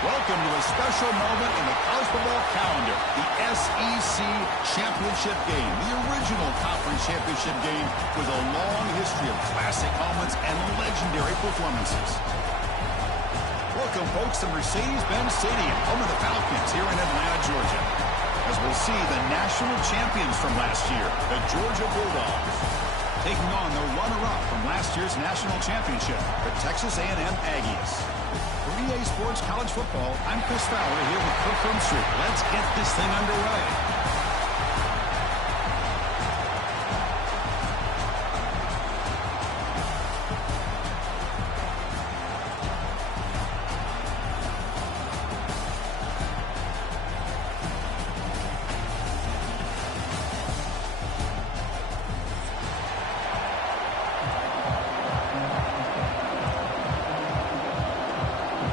Welcome to a special moment in the college football calendar, the SEC Championship Game, the original conference championship game with a long history of classic moments and legendary performances. Welcome, folks, to Mercedes-Benz Stadium, home of the Falcons here in Atlanta, Georgia, as we'll see the national champions from last year, the Georgia Bulldogs, taking on the runner-up from last year's national championship, the Texas A&M Aggies. For EA Sports College Football, I'm Chris Fowler here with Kirk Hermstreet. Let's get this thing underway.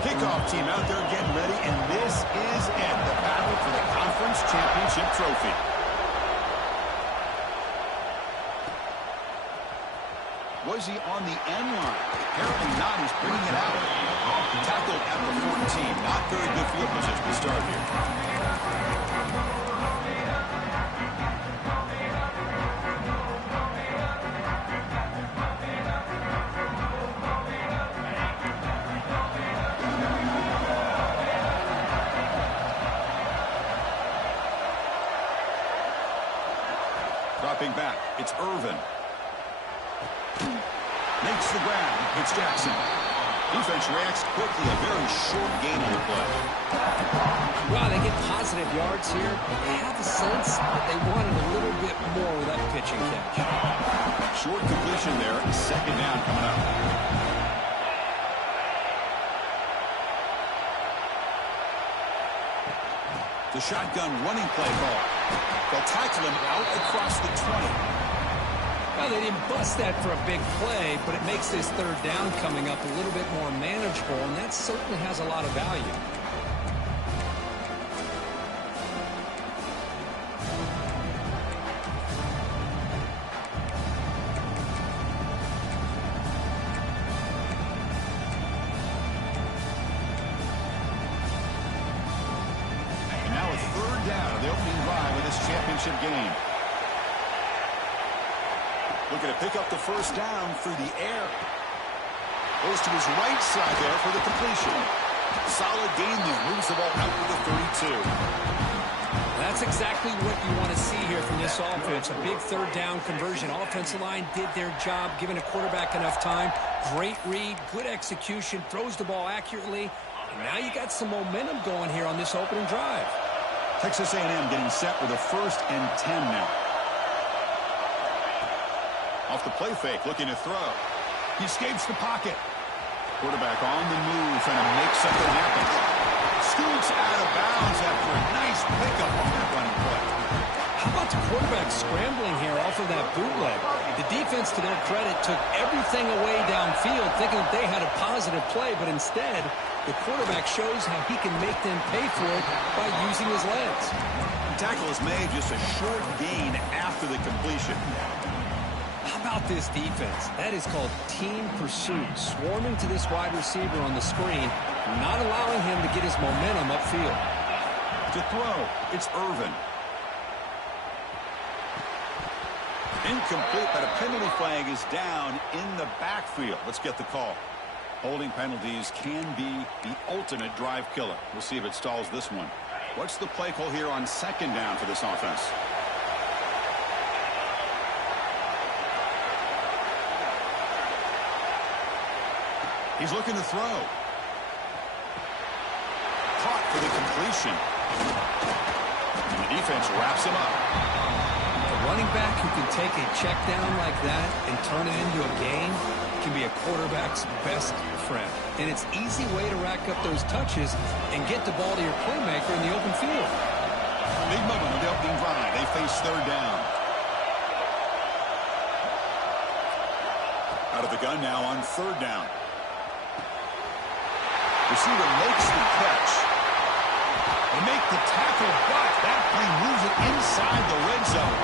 Kickoff team out there getting ready, and this is it, the battle for the conference championship trophy. Was he on the end line? Apparently not. He's bringing it out. Tackled at the 14. Not very good field position to start here. Dropping back, it's Irvin. Makes the grab, it's Jackson. Defense reacts quickly, a very short gain on the play. Wow, they get positive yards here. They have a sense that they wanted a little bit more with that pitch and catch. Short completion there, second down coming up. The shotgun running play call. They'll tackle him out across the 20. Well, they didn't bust that for a big play, but it makes this third down coming up a little bit more manageable, and that certainly has a lot of value. Championship game. Looking to pick up the first down through the air. Goes to his right side there for the completion. Solid gain there. Moves the ball out to the 32. That's exactly what you want to see here from this offense. A big third down conversion. Offensive line did their job, giving a quarterback enough time. Great read, good execution, throws the ball accurately. And now you got some momentum going here on this opening drive. Texas A&M getting set with a 1st and 10 now. Off the play fake, looking to throw. He escapes the pocket. Quarterback on the move, trying to make something happen. Scoots out of bounds after a nice pickup on that running play. How about the quarterback scrambling here off of that bootleg? The defense, to their credit, took everything away downfield, thinking that they had a positive play, but instead, the quarterback shows how he can make them pay for it by using his legs. The tackle is made just a short gain after the completion. How about this defense? That is called team pursuit. Swarming to this wide receiver on the screen, not allowing him to get his momentum upfield. To throw, it's Irvin. Incomplete, but a penalty flag is down in the backfield. Let's get the call. Holding penalties can be the ultimate drive killer. We'll see if it stalls this one. What's the play call here on second down for this offense? He's looking to throw. Caught for the completion. And the defense wraps him up. Running back who can take a check down like that and turn it into a gain can be a quarterback's best friend. And it's an easy way to rack up those touches and get the ball to your playmaker in the open field. Big moment on the opening drive. They face third down. Out of the gun now on third down. Receiver makes the catch. They make the tackle, but that play moves it inside the red zone.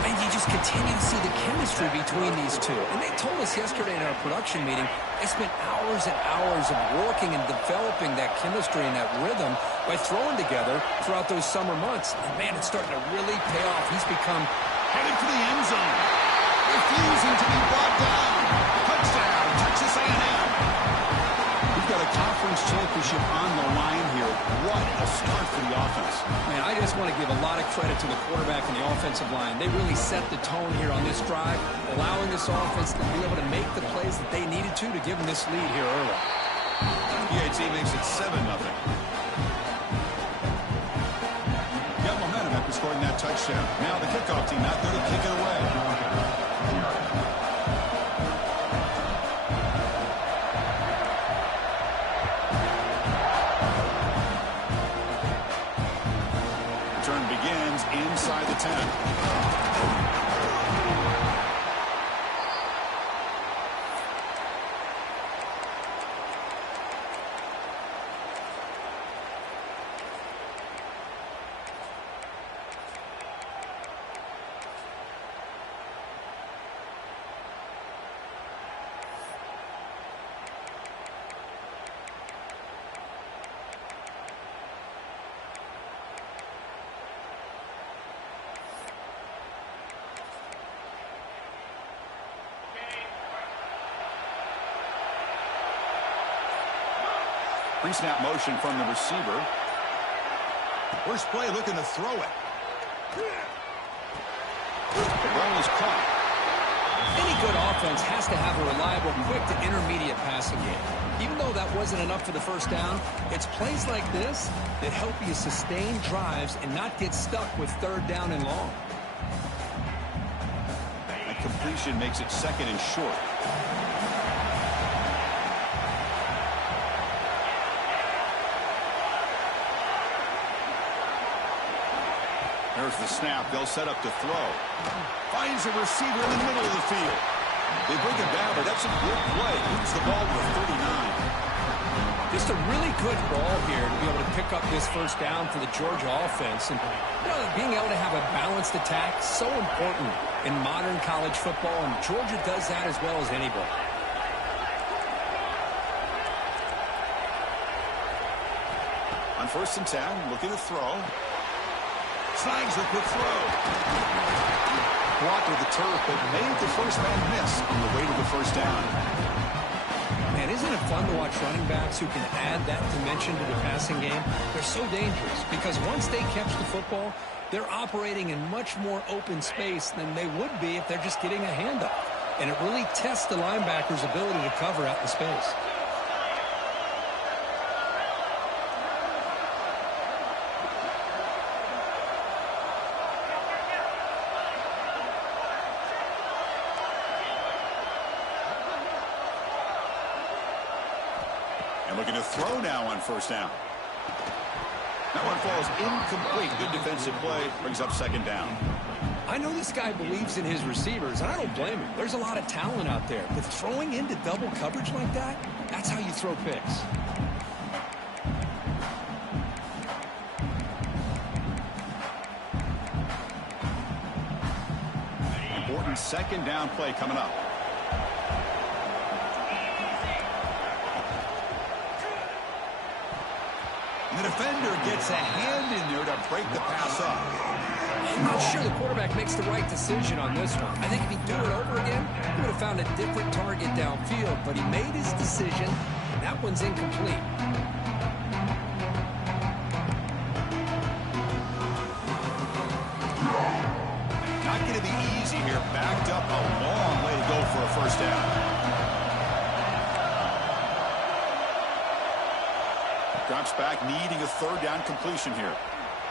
And you just can continue to see the chemistry between these two. And they told us yesterday in our production meeting, they spent hours and hours of working and developing that chemistry and that rhythm by throwing together throughout those summer months. And, man, it's starting to really pay off. He's become headed for the end zone. Refusing to be brought down. Touchdown, Texas A&M. We've got a conference championship on the line here. What a start for the offense. Man, I just want to give a lot of credit to the quarterback and the offensive line. They really set the tone here on this drive, allowing this offense to be able to make the plays that they needed to give them this lead here early. PAT makes it 7-0. Got momentum after scoring that touchdown. Now the kickoff team out there to kick it away. Return begins inside the 10. Pre-snap motion from the receiver. First play looking to throw it. The ball is caught. Any good offense has to have a reliable, quick to intermediate passing game. Even though that wasn't enough for the first down, it's plays like this that help you sustain drives and not get stuck with third down and long. That completion makes it 2nd and short. There's the snap. They'll set up to throw. Finds a receiver in the middle of the field. They bring him down, but that's a good play. Moves the ball to the 39. Just a really good ball here to be able to pick up this first down for the Georgia offense. And, you know, being able to have a balanced attack, so important in modern college football, and Georgia does that as well as anybody. On 1st and 10, looking to throw. Snags the quick throw. Blocked with the turf, but made the first man miss on the way to the first down. Man, isn't it fun to watch running backs who can add that dimension to the passing game? They're so dangerous because once they catch the football, they're operating in much more open space than they would be if they're just getting a handoff. And it really tests the linebacker's ability to cover out in space. And looking to throw now on 1st down. That one falls incomplete. Good defensive play. Brings up 2nd down. I know this guy believes in his receivers, and I don't blame him. There's a lot of talent out there. But throwing into double coverage like that, that's how you throw picks. Important 2nd down play coming up. The defender gets a hand in there to break the pass up. I'm not sure the quarterback makes the right decision on this one. I think if he'd do it over again, he would have found a different target downfield, but he made his decision. That one's incomplete. Not going to be easy here. Backed up a long way to go for a first down. Drops back, needing a 3rd down completion here.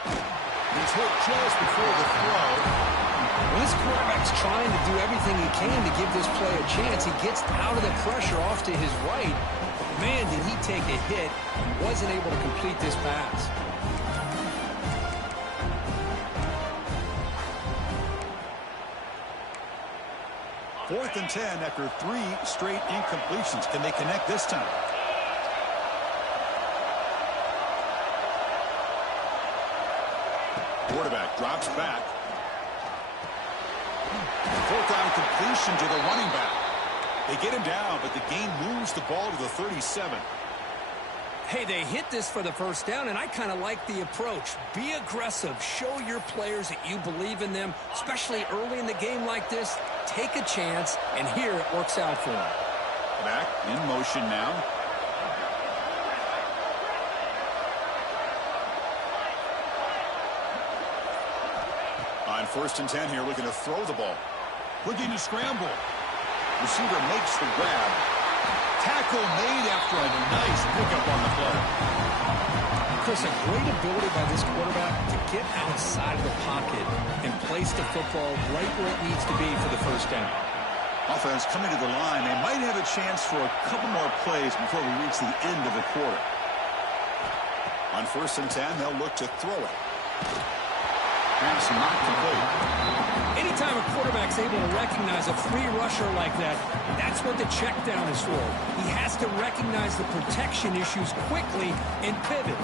He's hit just before the throw. When this quarterback's trying to do everything he can to give this play a chance, he gets out of the pressure off to his right. Man, did he take a hit and wasn't able to complete this pass. 4th and 10 after 3 straight incompletions. Can they connect this time? Quarterback drops back. Fourth down completion to the running back. They get him down, but the gain moves the ball to the 37. Hey, they hit this for the first down, and I kind of like the approach. Be aggressive. Show your players that you believe in them, especially early in the game like this. Take a chance, and here it works out for them. Back in motion now. On 1st and 10 here, looking to throw the ball. Looking to scramble. Receiver makes the grab. Tackle made after a nice pickup on the play. Chris, a great ability by this quarterback to get outside of the pocket and place the football right where it needs to be for the first down. Offense coming to the line. They might have a chance for a couple more plays before we reach the end of the quarter. On 1st and 10, they'll look to throw it. Pass not complete. Anytime a quarterback's able to recognize a free rusher like that, that's what the check down is for. He has to recognize the protection issues quickly and pivot.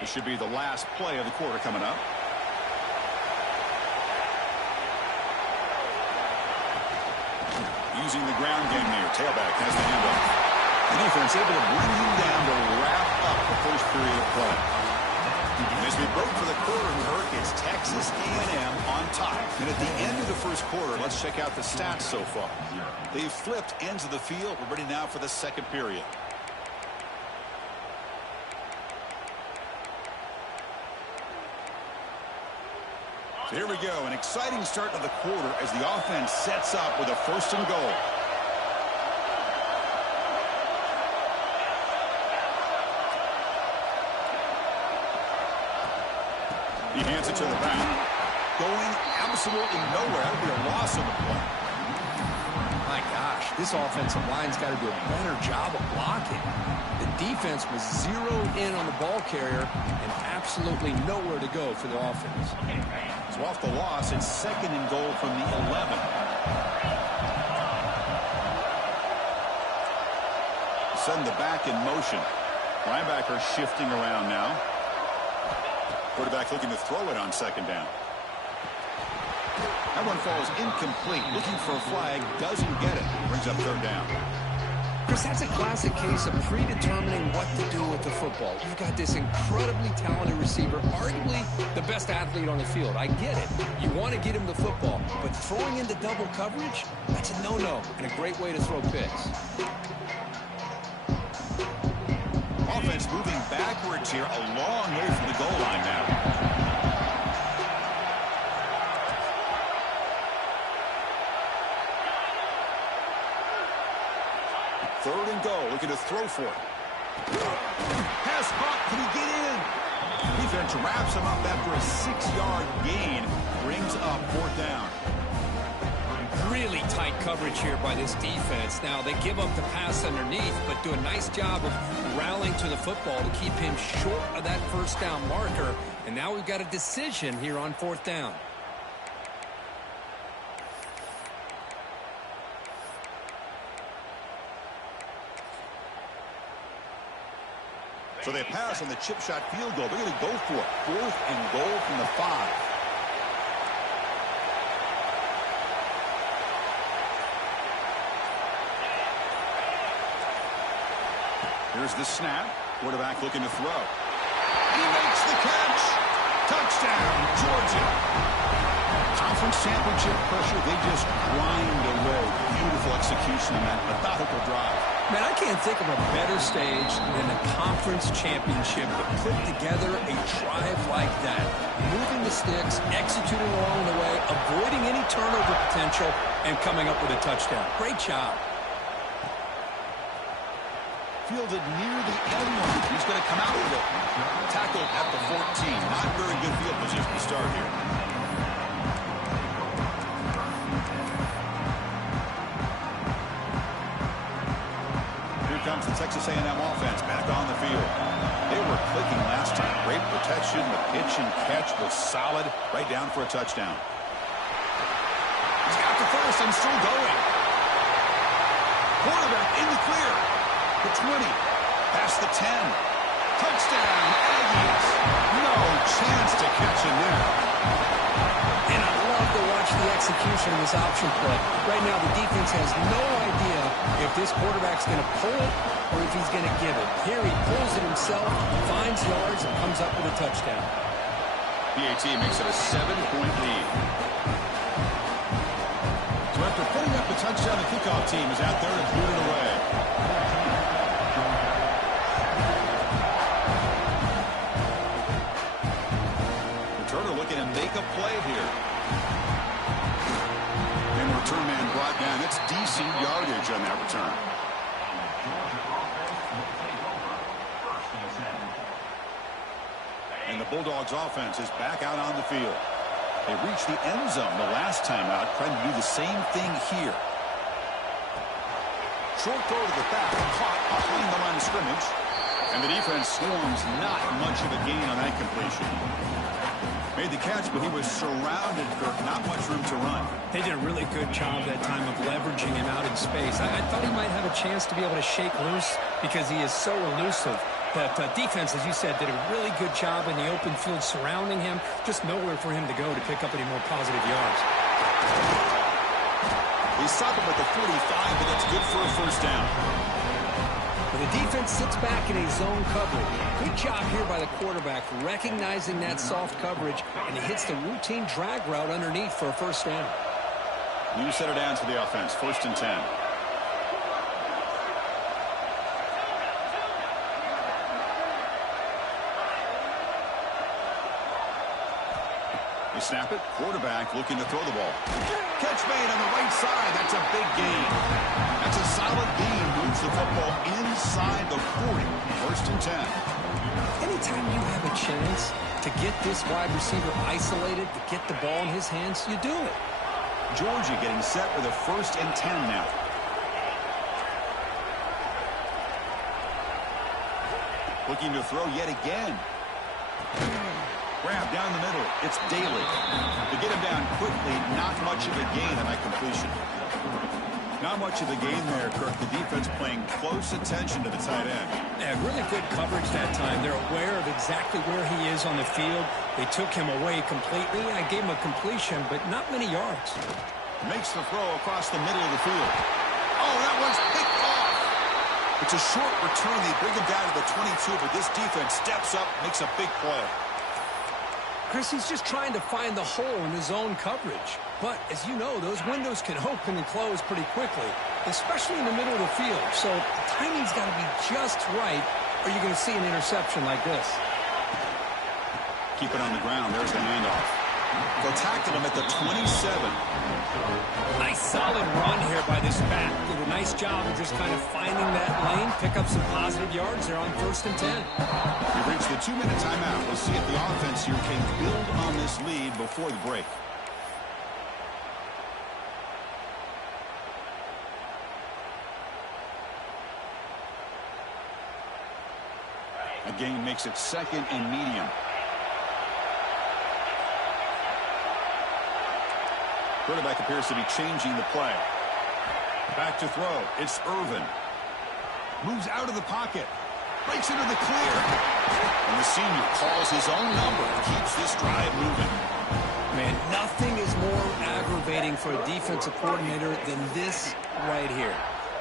This should be the last play of the quarter coming up. Using the ground game here. Tailback has the handoff. The defense able to bring him down to wrap up the first period of play. And as we break for the quarter, Kirk, it's Texas A&M on top. And at the end of the first quarter, let's check out the stats so far. They've flipped ends of the field. We're ready now for the second period. So here we go, an exciting start to the quarter as the offense sets up with a 1st and goal. He hands it to the back. Going absolutely nowhere. That'll be a loss on the play. My gosh, this offensive line's got to do a better job of blocking. The defense was zeroed in on the ball carrier and absolutely nowhere to go for the offense. So off the loss, it's 2nd and goal from the 11. Send the back in motion. Linebacker shifting around now. Quarterback looking to throw it on 2nd down. That one falls incomplete. Looking for a flag, doesn't get it. Brings up 3rd down. Chris, that's a classic case of predetermining what to do with the football. You've got this incredibly talented receiver, arguably the best athlete on the field. I get it. You want to get him the football, but throwing into double coverage, that's a no-no and a great way to throw picks. Offense moving backwards here, a long way from the goal line now. 3rd and goal, looking to throw for it. Pass caught, can he get in? Defense wraps him up after a 6-yard gain. Brings up 4th down. Really tight coverage here by this defense. Now, they give up the pass underneath, but do a nice job of rallying to the football to keep him short of that 1st down marker. And now we've got a decision here on 4th down. So they pass on the chip shot field goal. They're going to go for it. 4th and goal from the 5. Here's the snap. Quarterback looking to throw. He makes the catch. Touchdown, Georgia. Conference championship pressure. They just grind away. Beautiful execution on that methodical drive. Man, I can't think of a better stage than a conference championship to put together a drive like that. Moving the sticks, executing along the way, avoiding any turnover potential, and coming up with a touchdown. Great job. Fielded near the end line. He's going to come out with it. Tackled at the 14. Not very good field position to start here. Comes the Texas A&M offense back on the field. They were clicking last time. Great protection. The pitch and catch was solid. Right down for a touchdown. He's got the 1st and still going. Quarterback in the clear. The 20. Past the 10. Touchdown, Aggies. No chance to catch him there. And I love to watch the execution of this option play. Right now, the defense has no idea if this quarterback's going to pull it or if he's going to give it. Here he pulls it himself, finds yards, and comes up with a touchdown. PAT makes it a 7-point lead. So after putting up the touchdown, the kickoff team is out there to boot it away. Returner looking to make a play here. And the return man brought down. That's decent yardage on that return. And the Bulldogs offense is back out on the field. They reached the end zone the last time out, trying to do the same thing here. Short throw to the back, caught behind the line of scrimmage. And the defense swarms not much of a gain on that completion. Made the catch, but he was surrounded, Kirk. Not much room to run. They did a really good job that time of leveraging him out in space. I thought he might have a chance to be able to shake loose because he is so elusive. But defense, as you said, did a really good job in the open field surrounding him. Just nowhere for him to go to pick up any more positive yards. They stop him at the 45, but that's good for a first down. Well, the defense sits back in a zone coverage. Good job here by the quarterback, recognizing that soft coverage, and he hits the routine drag route underneath for a first down. New set of downs for the offense, 1st and 10. They snap it. Quarterback looking to throw the ball. Catch made on the right side. That's a big gain. That's a solid gain. Moves the football inside the 40. 1st and 10. Anytime you have a chance to get this wide receiver isolated, to get the ball in his hands, you do it. Georgia getting set with a 1st and 10 now. Looking to throw yet again. Grab down the middle. It's Daly. To get him down quickly, not much of a gain on that completion. Not much of a gain there, Kirk. The defense paying close attention to the tight end. Yeah, really good coverage that time. They're aware of exactly where he is on the field. They took him away completely. I gave him a completion, but not many yards. Makes the throw across the middle of the field. Oh, that one's picked off. It's a short return. They bring him down to the 22, but this defense steps up, makes a big play. Chris, he's just trying to find the hole in his own coverage. But, as you know, those windows can open and close pretty quickly, especially in the middle of the field. So the timing's got to be just right, or you're going to see an interception like this. Keep it on the ground. There's the handoff. They'll tackle him at the 27. Nice solid run here by this back. Did a nice job of just kind of finding that lane, pick up some positive yards. They're on 1st and 10. We've reached the 2-minute timeout. We'll see if the offense here can build on this lead before the break. Again, makes it 2nd and medium. Quarterback appears to be changing the play. Back to throw. It's Irvin. Moves out of the pocket. Breaks into the clear. And the senior calls his own number and keeps this drive moving. Man, nothing is more aggravating for a defensive coordinator than this right here.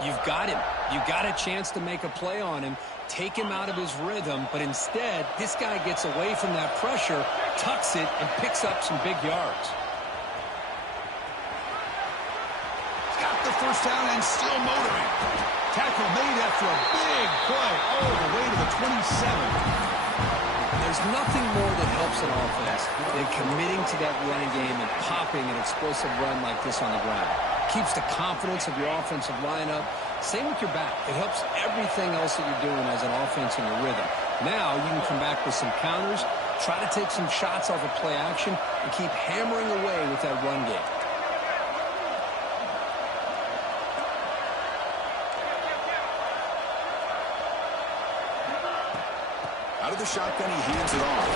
You've got him. You've got a chance to make a play on him, take him out of his rhythm, but instead, this guy gets away from that pressure, tucks it, and picks up some big yards. The first down and still motoring. Tackle made after a big play all the way to the 27. There's nothing more that helps an offense than committing to that running game and popping an explosive run like this on the ground. Keeps the confidence of your offensive lineup. Same with your back. It helps everything else that you're doing as an offense in your rhythm. Now you can come back with some counters, try to take some shots off of play action, and keep hammering away with that run game. Out of the shotgun, he hands it off.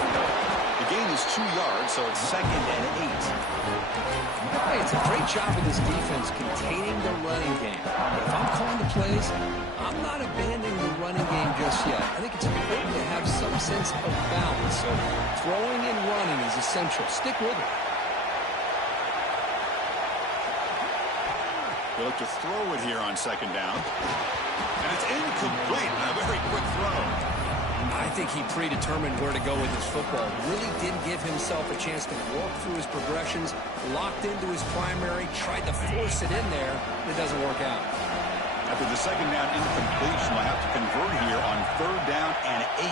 The gain is is 2 yards, so it's 2nd and 8. Hey, it's a great job of this defense containing the running game. But if I'm calling the plays, I'm not abandoning the running game just yet. I think it's important to have some sense of balance. So throwing and running is essential. Stick with it. They look to throw it here on 2nd down. And it's incomplete. A very quick throw. I think he predetermined where to go with his football. Really didn't give himself a chance to work through his progressions, locked into his primary, tried to force it in there, but it doesn't work out. After the 2nd down incompletion, they'll have to convert here on 3rd down and 8.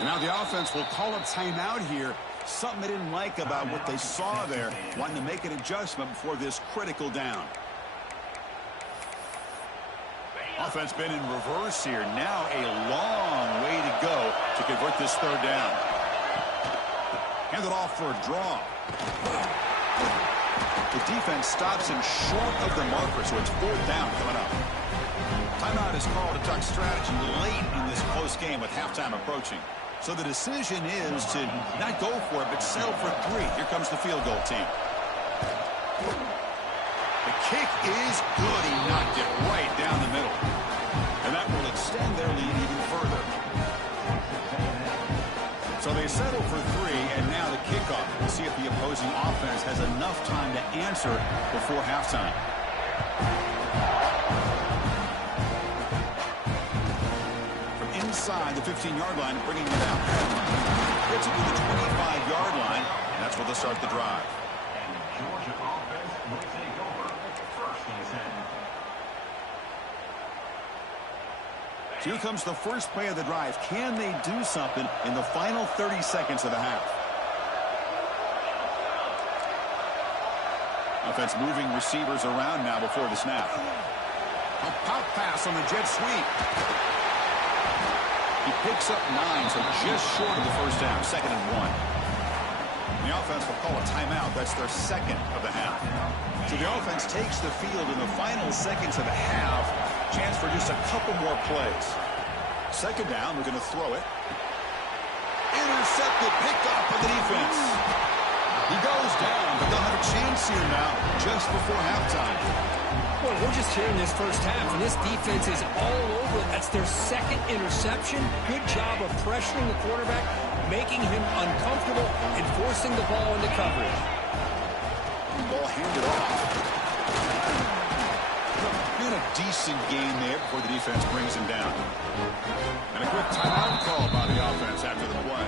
And now the offense will call a timeout here. Something they didn't like about what they saw there. Wanting to make an adjustment before this critical down. Offense been in reverse here. Now a long way to go to convert this 3rd down. Hand it off for a draw. The defense stops him short of the marker, so it's 4th down coming up. Timeout is called to talk strategy late in this close game with halftime approaching. So the decision is to not go for it, but settle for 3. Here comes the field goal team. The kick is good. He knocked it right down the middle. And that will extend their lead even further. So they settle for 3, and now the kickoff. We'll see if the opposing offense has enough time to answer before halftime. From inside the 15-yard line, bringing it out. Gets it to the 25-yard line, and that's where they'll start the drive. Georgia offense will take over 1st and 10. So here comes the first play of the drive. Can they do something in the final 30 seconds of the half? Offense moving receivers around now before the snap. A pop pass on the jet sweep. He picks up 9, so just short of the 1st down. 2nd and 1. The offense will call a timeout. That's their 2nd of the half. So the offense takes the field in the final seconds of the half. Chance for just a couple more plays. 2nd down, we're going to throw it. Intercepted, picked off by the defense. He goes down, but they'll have a chance here now just before halftime. Well, we're just here in this first half, and this defense is all over it. That's their 2nd interception. Good job of pressuring the quarterback, making him uncomfortable, and forcing the ball into coverage. Ball handed off. Been a decent game there before the defense brings him down. And a quick timeout call by the offense after the play.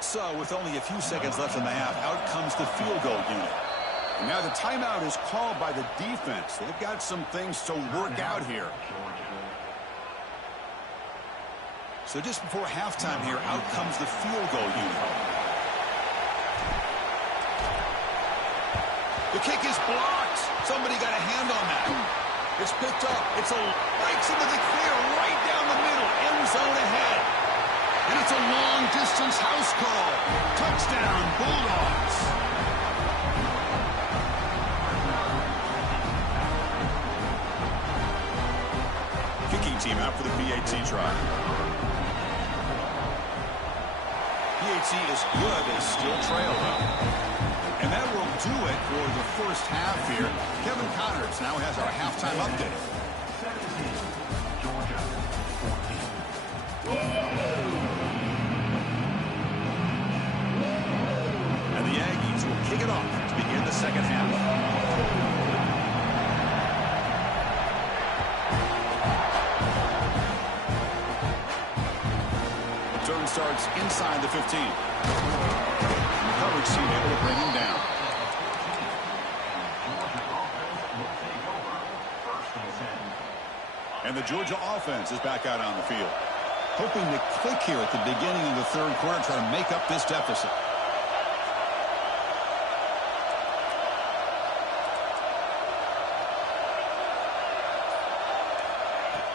So with only a few seconds left in the half, out comes the field goal unit. And now the timeout is called by the defense. They've got some things to work out here. So just before halftime here, out comes the field goal unit. The kick is blocked. Somebody got a hand on that. It's picked up. It's a breaks into the clear right down the middle. End zone ahead. And it's a long-distance house call. Touchdown, Bulldogs. Kicking team out for the PAT try. PAT is good. They still trail, though. And that will do it for the first half here. Kevin Connors now has our halftime update. 17, Georgia 14. And the Aggies will kick it off to begin the second half. Turn starts inside the 15. And the coverage team able to bring him down. And the Georgia offense is back out on the field. Hoping to click here at the beginning of the third quarter, try to make up this deficit.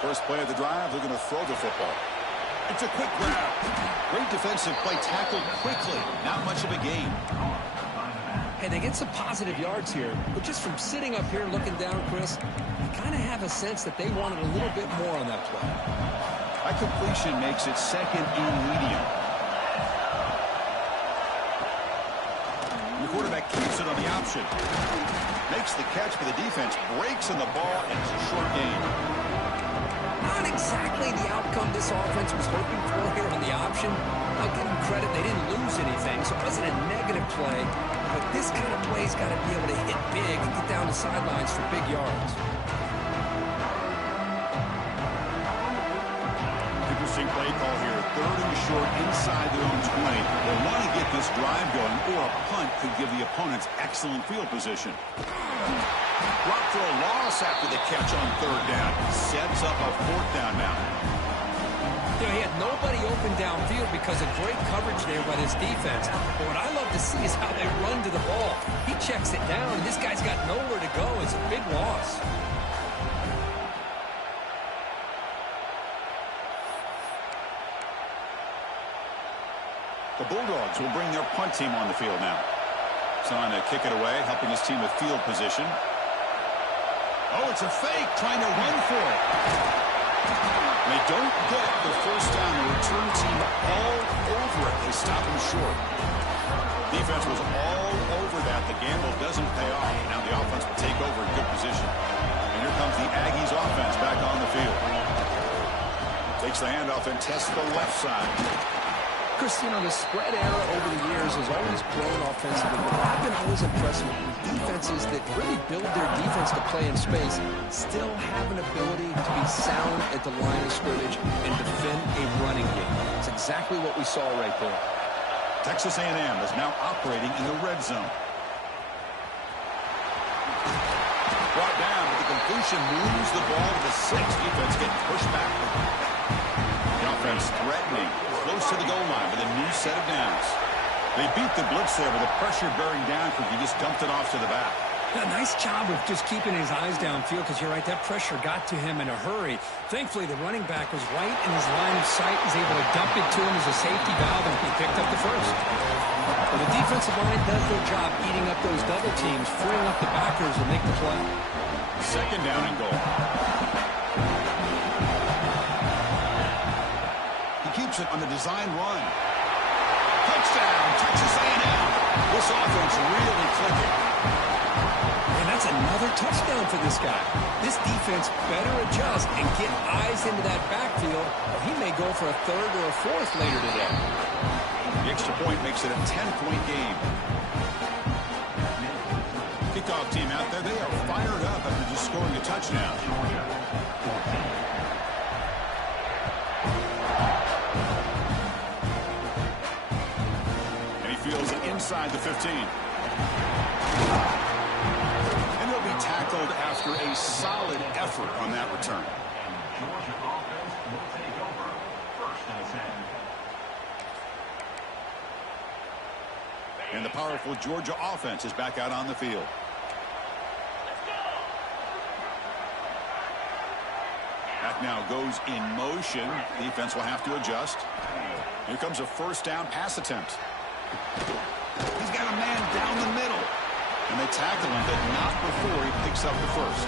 First play of the drive, they're going to throw the football. It's a quick grab. Great defensive play, tackled quickly. Not much of a gain. Hey, they get some positive yards here, but just from sitting up here looking down, Chris, you kind of have a sense that they wanted a little bit more on that play. That completion makes it second and medium. The quarterback keeps it on the option. Makes the catch, but the defense breaks in the ball, and it's a short gain. Not exactly the outcome this offense was hoping for here on the option. I'll give them credit, they didn't lose anything, so it wasn't a negative play. But this kind of play's got to be able to hit big and get down the sidelines for big yards. Interesting play call here. Third and short inside their own 20. They want to get this drive going, or a punt could give the opponents excellent field position. Drop for a loss after the catch on third down. Sets up a fourth down now. You know, he had nobody open downfield because of great coverage there by this defense. But what I love to see is how they run to the ball. He checks it down, and this guy's got nowhere to go. It's a big loss. The Bulldogs will bring their punt team on the field now. Trying to kick it away, helping his team with field position. Oh, it's a fake, trying to run for it. They don't get the first down. The return team all over it. They stop him short. Defense was all over that. The gamble doesn't pay off. Now the offense will take over in good position. And here comes the Aggies offense back on the field. Takes the handoff and tests the left side. Chris, you know, the spread era over the years has always grown offensively, but I've been always impressed with defenses that really build their defense to play in space, still have an ability to be sound at the line of scrimmage and defend a running game. It's exactly what we saw right there. Texas A&M is now operating in the red zone. Brought down, but the completion moves the ball to the 6. Defense getting pushed back. The offense threatening, close to the goal line with a new set of downs. They beat the blitz there with the pressure bearing down because he just dumped it off to the back. Yeah, nice job of just keeping his eyes downfield because you're right, that pressure got to him in a hurry. Thankfully, the running back was right in his line of sight. He's able to dump it to him as a safety valve, and he picked up the first. But the defensive line does their job eating up those double teams, freeing up the backers to make the play. Second down and goal. He keeps it on the design run. Touchdown, Texas A&M. This offense really clicking. And that's another touchdown for this guy. This defense better adjust and get eyes into that backfield, or he may go for a third or a fourth later today. The extra point makes it a 10-point game. Kickoff team out there, they are fired up after just scoring a touchdown. And he feels it inside the 15. And he'll be tackled after a solid effort on that return. Georgia offense will take over. First and 10. And the powerful Georgia offense is back out on the field. That now goes in motion. Defense will have to adjust. Here comes a first down pass attempt. He's got a man down the middle. And they tackle him, but not before he picks up the first.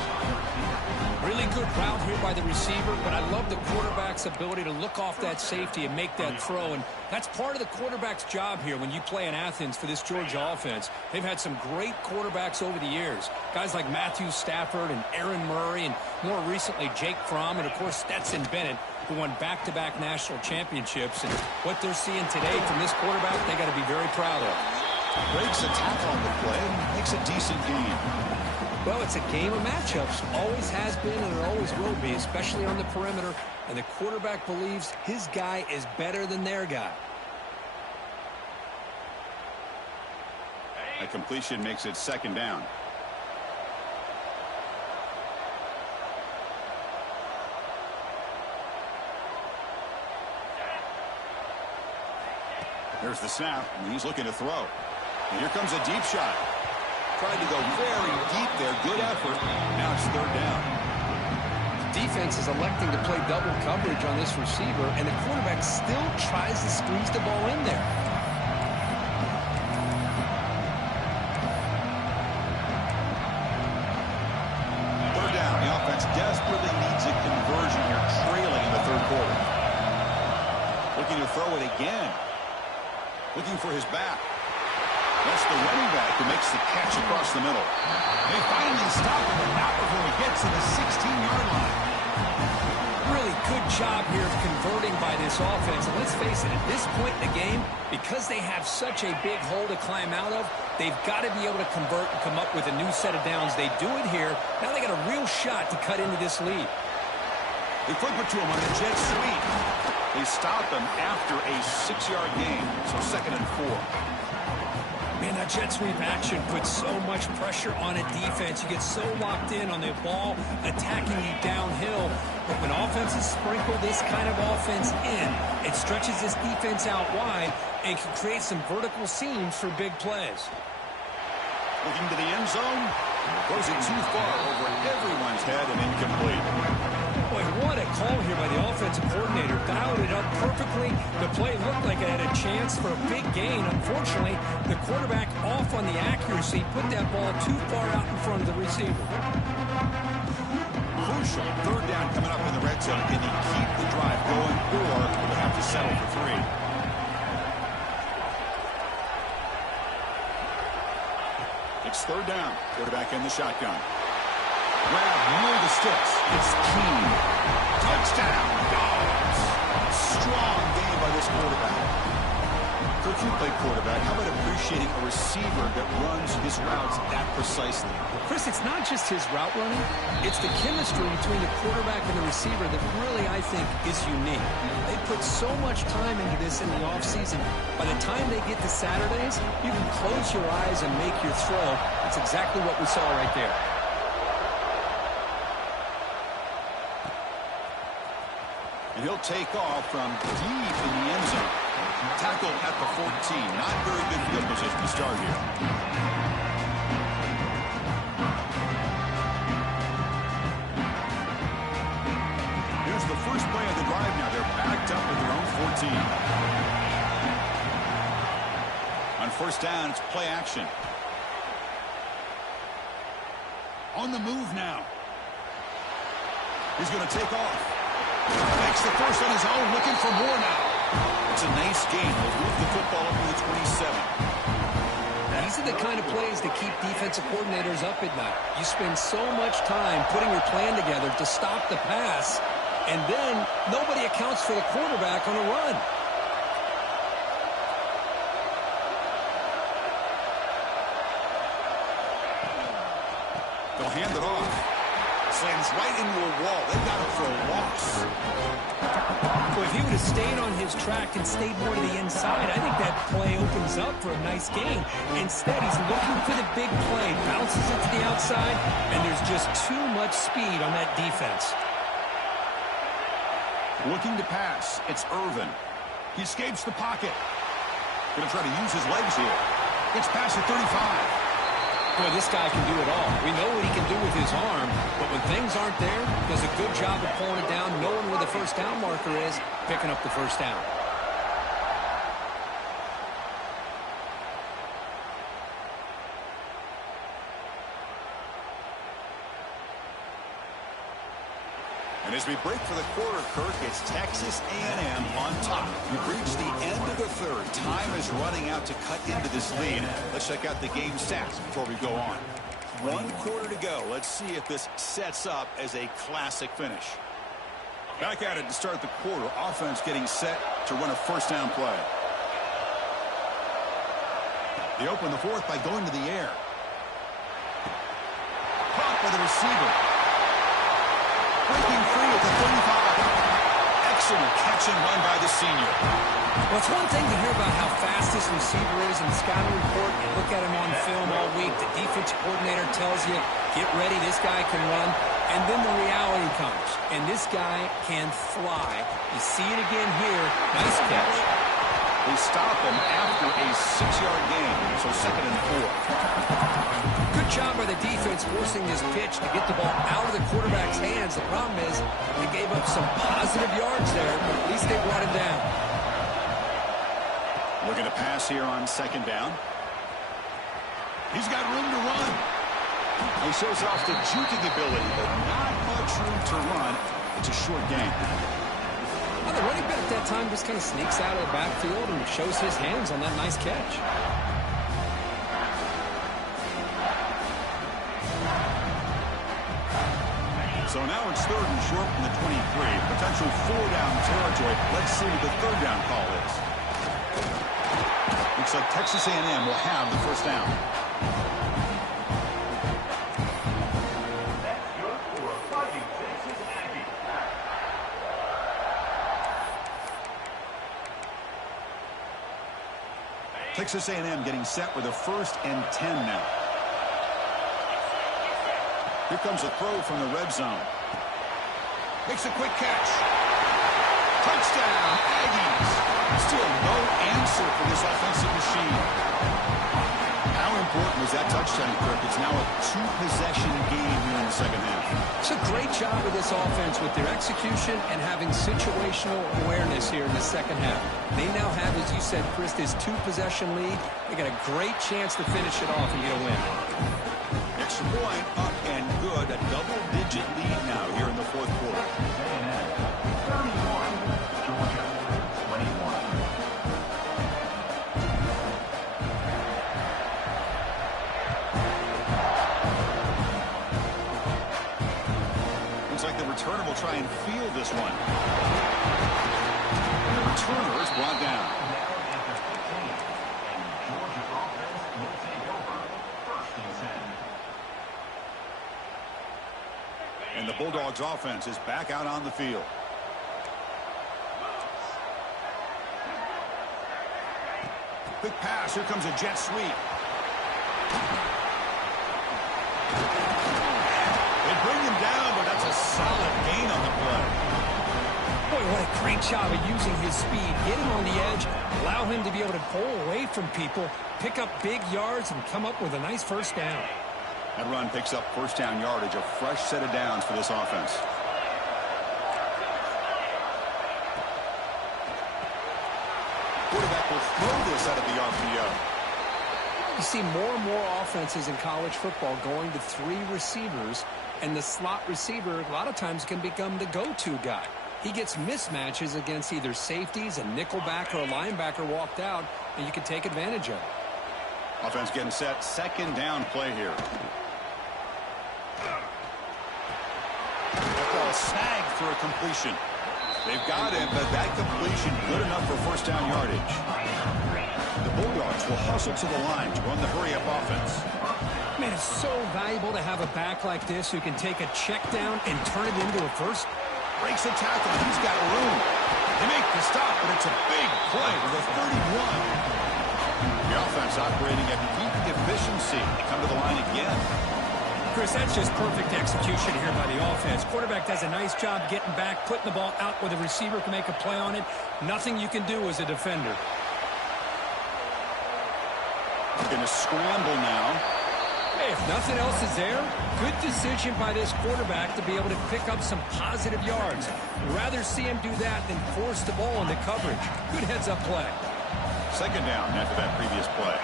Really good route here by the receiver, but I love the quarterback's ability to look off that safety and make that throw. And that's part of the quarterback's job here when you play in Athens for this Georgia offense. They've had some great quarterbacks over the years. Guys like Matthew Stafford and Aaron Murray, and more recently Jake Fromm, and of course Stetson Bennett, who won back-to-back national championships. And what they're seeing today from this quarterback, they got to be very proud of. Breaks a tackle on the play and makes a decent gain. Well, it's a game of matchups. Always has been and it always will be, especially on the perimeter. And the quarterback believes his guy is better than their guy. A completion makes it second down. There's the snap, and he's looking to throw. And here comes a deep shot. Tried to go very deep there. Good effort. Now it's third down. defense is electing to play double coverage on this receiver, and the quarterback still tries to squeeze the ball in there. Third down. The offense desperately needs a conversion here, trailing in the third quarter. Looking to throw it again. Looking for his back. That's the running back who makes the catch across the middle. They finally stop him, but not before he gets to the 16-yard line. Really good job here of converting by this offense. And let's face it, at this point in the game, because they have such a big hole to climb out of, they've got to be able to convert and come up with a new set of downs. They do it here. Now they got a real shot to cut into this lead. They flip it to him on a jet sweep. They stop him after a 6-yard gain, so 2nd and 4. Man, that jet sweep action puts so much pressure on a defense. You get so locked in on the ball attacking you downhill. But when offenses sprinkle this kind of offense in, it stretches this defense out wide and can create some vertical seams for big plays. Looking to the end zone. Throws it too far over everyone's head and incomplete. Boy, what a call here by the offensive coordinator. Dialed it up perfectly. The play looked like it had a chance for a big gain. Unfortunately, the quarterback off on the accuracy, put that ball too far out in front of the receiver. Crucial. Third down coming up in the red zone. Can he keep the drive going, or will they have to settle for 3? It's third down. Quarterback in the shotgun. Grab near the sticks. It's Keen. Touchdown, Dogs. Strong game by this quarterback. Coach, you play quarterback. How about appreciating a receiver that runs his routes that precisely? Chris, it's not just his route running. It's the chemistry between the quarterback and the receiver that really, I think, is unique. They put so much time into this in the offseason. By the time they get to Saturdays, you can close your eyes and make your throw. That's exactly what we saw right there. And he'll take off from deep in the end zone. Tackle at the 14. Not very good field position to start here. Here's the first play of the drive now. They're backed up at their own 14. On first down, it's play action. On the move now. He's going to take off. Makes the first on his own, looking for more now. It's a nice game. They'll move the football up to the 27. These are the kind of plays that keep defensive coordinators up at night. You spend so much time putting your plan together to stop the pass, and then nobody accounts for the quarterback on a run. They'll hand it off. Slams right into a wall. They got it for a loss. Well, if he would have stayed on his track and stayed more to the inside, I think that play opens up for a nice gain. Instead, he's looking for the big play, bounces it to the outside, and there's just too much speed on that defense. Looking to pass. It's Irvin. He escapes the pocket. Going to try to use his legs here. Gets past the 35. Boy, this guy can do it all. We know what he can do with his arm, but when things aren't there, does a good job of pulling it down, knowing where the first down marker is, picking up the first down. And as we break for the quarter, Kirk, it's Texas A&M on top. We've reached the end of the third. Time is running out to cut into this lead. Let's check out the game stats before we go on. 1 quarter to go. Let's see if this sets up as a classic finish. Back at it to start the quarter. Offense getting set to run a first down play. They open the fourth by going to the air. Caught by the receiver. Breaking free at the 35. Excellent catch and run by the senior. Well, it's one thing to hear about how fast this receiver is in the scouting report. You look at him on film all week. The defensive coordinator tells you, get ready, this guy can run. And then the reality comes. And this guy can fly. You see it again here. Nice catch. They stop him after a 6-yard gain. So 2nd and 4. Good job by the defense forcing this pitch to get the ball out of the quarterback's hands. The problem is they gave up some positive yards there, but at least they brought him down. Looking to pass here on second down. He's got room to run. He shows off the juking ability, but not much room to run. It's a short game. Well, the running back that time just kind of sneaks out of the backfield and shows his hands on that nice catch. So now it's third and short from the 23. Potential four-down territory. Let's see what the third down call is. Looks like Texas A&M will have the first down. Texas A&M getting set with a 1st and 10 now. Here comes a throw from the red zone. Makes a quick catch. Touchdown, Aggies. Still no answer for this offensive machine. How important was that touchdown, Kirk? It's now a two-possession game here in the second half. It's a great job with this offense with their execution and having situational awareness here in the second half. They now have, as you said, Chris, this two-possession lead. They got a great chance to finish it off and get a win. Extra point, up and good. A double-digit lead now here in the fourth quarter. 31, Georgia 21. Looks like the returner will try and field this one. And the returner is brought down. Georgia's offense will take over 1st and 10. And the Bulldogs offense is back out on the field. Quick pass. Here comes a jet sweep. They bring him down, but that's a solid gain on the play. Boy, what a great job of using his speed. Get him on the edge, allow him to be able to pull away from people, pick up big yards, and come up with a nice first down. That run picks up first down yardage, a fresh set of downs for this offense. Quarterback will throw this out of the RPO. You see more and more offenses in college football going to 3 receivers, and the slot receiver a lot of times can become the go-to guy. He gets mismatches against either safeties, a nickelback, or a linebacker walked out, and you can take advantage of it. Offense getting set, second down play here. That ball snagged for a completion. They've got him, but that completion good enough for first down yardage. The Bulldogs will hustle to the line to run the hurry-up offense. Man, it's so valuable to have a back like this who can take a check down and turn it into a first. Breaks a tackle. He's got room. They make the stop, but it's a big play with a 31. The offense operating at peak efficiency. They come to the line again. Chris, that's just perfect execution here by the offense. Quarterback does a nice job getting back, putting the ball out where the receiver can make a play on it. Nothing you can do as a defender. Going to scramble now. Hey, if nothing else is there, good decision by this quarterback to be able to pick up some positive yards. Rather see him do that than force the ball into coverage. Good heads-up play. Second down after that previous play.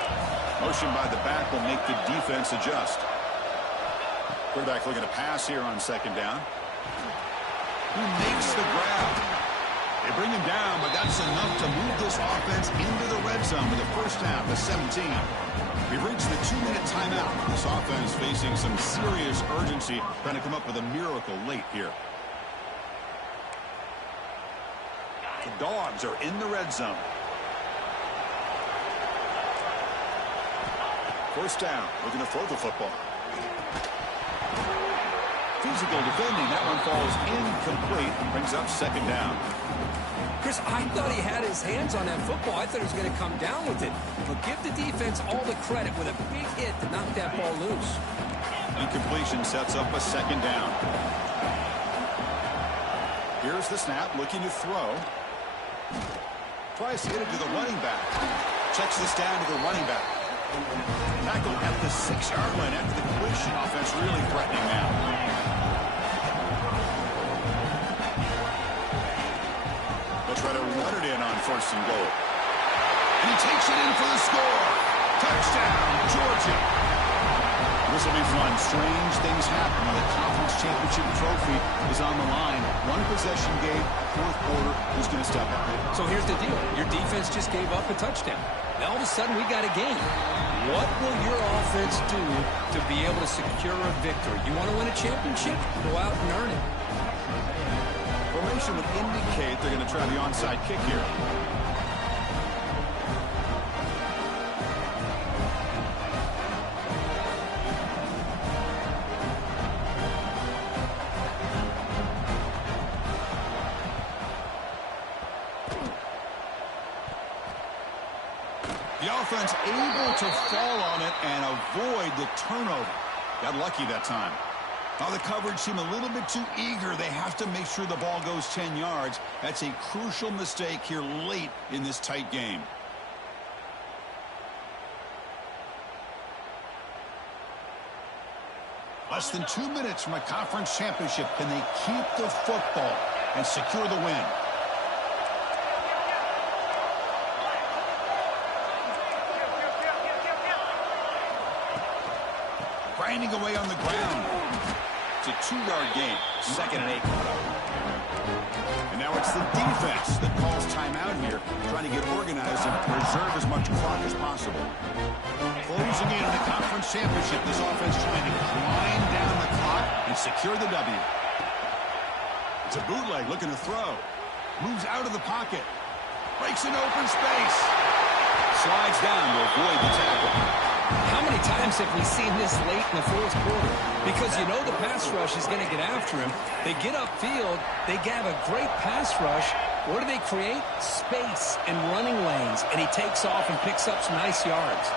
Motion by the back will make the defense adjust. Quarterback looking to pass here on second down. He makes the grab. They bring him down, but that's enough to move this offense into the red zone with a first down to 17. We've reached the 2-minute timeout. This offense facing some serious urgency, trying to come up with a miracle late here. The Dogs are in the red zone. First down, looking to throw the football. Physical defending, that one falls incomplete, brings up second down. Chris, I thought he had his hands on that football. I thought he was going to come down with it. But give the defense all the credit with a big hit to knock that ball loose. Incompletion sets up a second down. Here's the snap, looking to throw. Tries to get it to the running back. Checks this down to the running back. Tackled at the 6-yard line after the collision. Offense really threatening now. They'll try to run it in on 1st and goal. And he takes it in for the score. Touchdown, Georgia. This will be fun. Strange things happen when the conference championship trophy is on the line. One possession game, 4th quarter, who's going to step up? So here's the deal. Your defense just gave up a touchdown. Now all of a sudden we got a game. What will your offense do to be able to secure a victory? You want to win a championship? Go out and earn it. Formation would indicate they're going to try the onside kick here. The offense able to fall on it and avoid the turnover. Got lucky that time. Now the coverage seemed a little bit too eager. They have to make sure the ball goes 10 yards. That's a crucial mistake here late in this tight game. Less than 2 minutes from a conference championship. Can they keep the football and secure the win? Grinding away on the ground. It's a 2-yard gain. 2nd and 8. And now it's the defense that calls timeout here, trying to get organized and preserve as much clock as possible. Closing in on the conference championship, this offense trying to grind down the clock and secure the W. It's a bootleg looking to throw. Moves out of the pocket. Breaks an open space. Slides down to avoid the tackle. How many times have we seen this late in the 4th quarter? Because you know the pass rush is going to get after him. They get upfield. They have a great pass rush. What do they create? Space and running lanes. And he takes off and picks up some nice yards.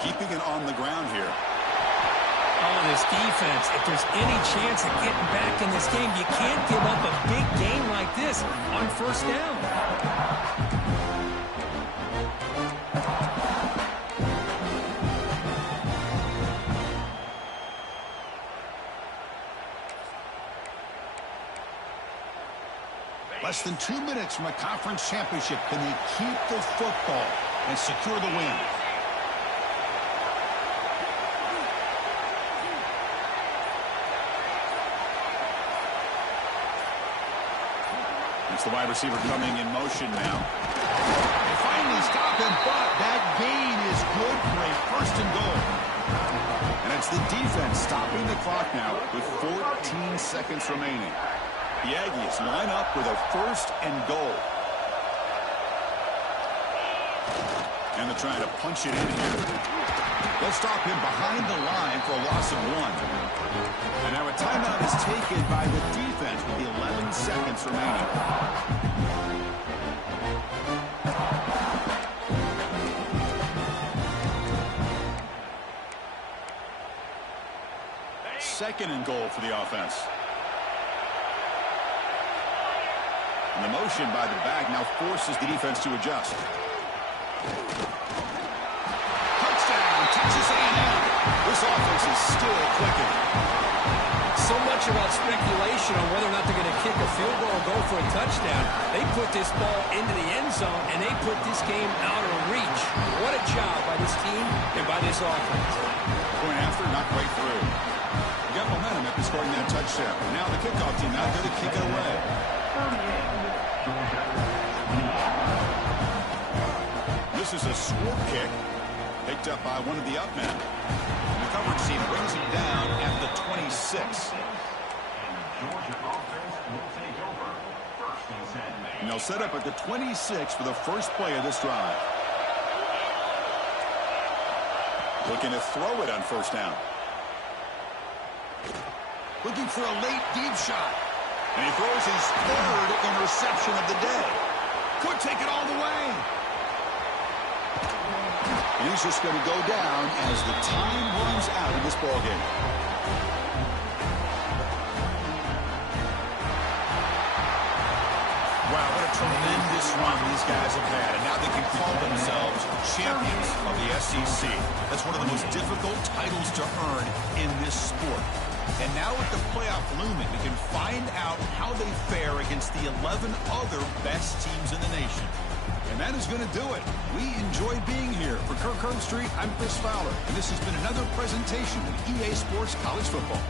Keeping it on the ground here. Oh, this defense, if there's any chance of getting back in this game, you can't give up a big game like this on 1st down. Less than 2 minutes from a conference championship. Can they keep the football and secure the win? It's the wide receiver coming in motion now. They finally stop him, but that gain is good for a 1st and goal. And it's the defense stopping the clock now with 14 seconds remaining. The Aggies line up with a 1st and goal. And they're trying to punch it in here. They'll stop him behind the line for a loss of 1. And now a timeout is taken by the defense with 11 seconds remaining. Second and goal for the offense. And the motion by the back now forces the defense to adjust. Touchdown, Texas A&M. This offense is still clicking. So much about speculation on whether or not they're going to kick a field goal or go for a touchdown. They put this ball into the end zone, and they put this game out of reach. What a job by this team and by this offense. Going after, not quite through. Got momentum after scoring that touchdown. Now the kickoff team out there to kick it away. This is a swoop kick picked up by one of the up men. And the coverage team brings him down at the 26. And they'll set up at the 26 for the first play of this drive. Looking to throw it on 1st down. Looking for a late deep shot. And he throws his 3rd interception of the day. Could take it all the way. And he's just going to go down as the time runs out in this ballgame. Wow, what a tremendous run these guys have had. And now they can call themselves champions of the SEC. That's one of the most difficult titles to earn in this sport. And now with the playoff looming, we can find out how they fare against the 11 other best teams in the nation. And that is going to do it. We enjoy being here. For Kirk Herbstreit, I'm Chris Fowler. And this has been another presentation of EA Sports College Football.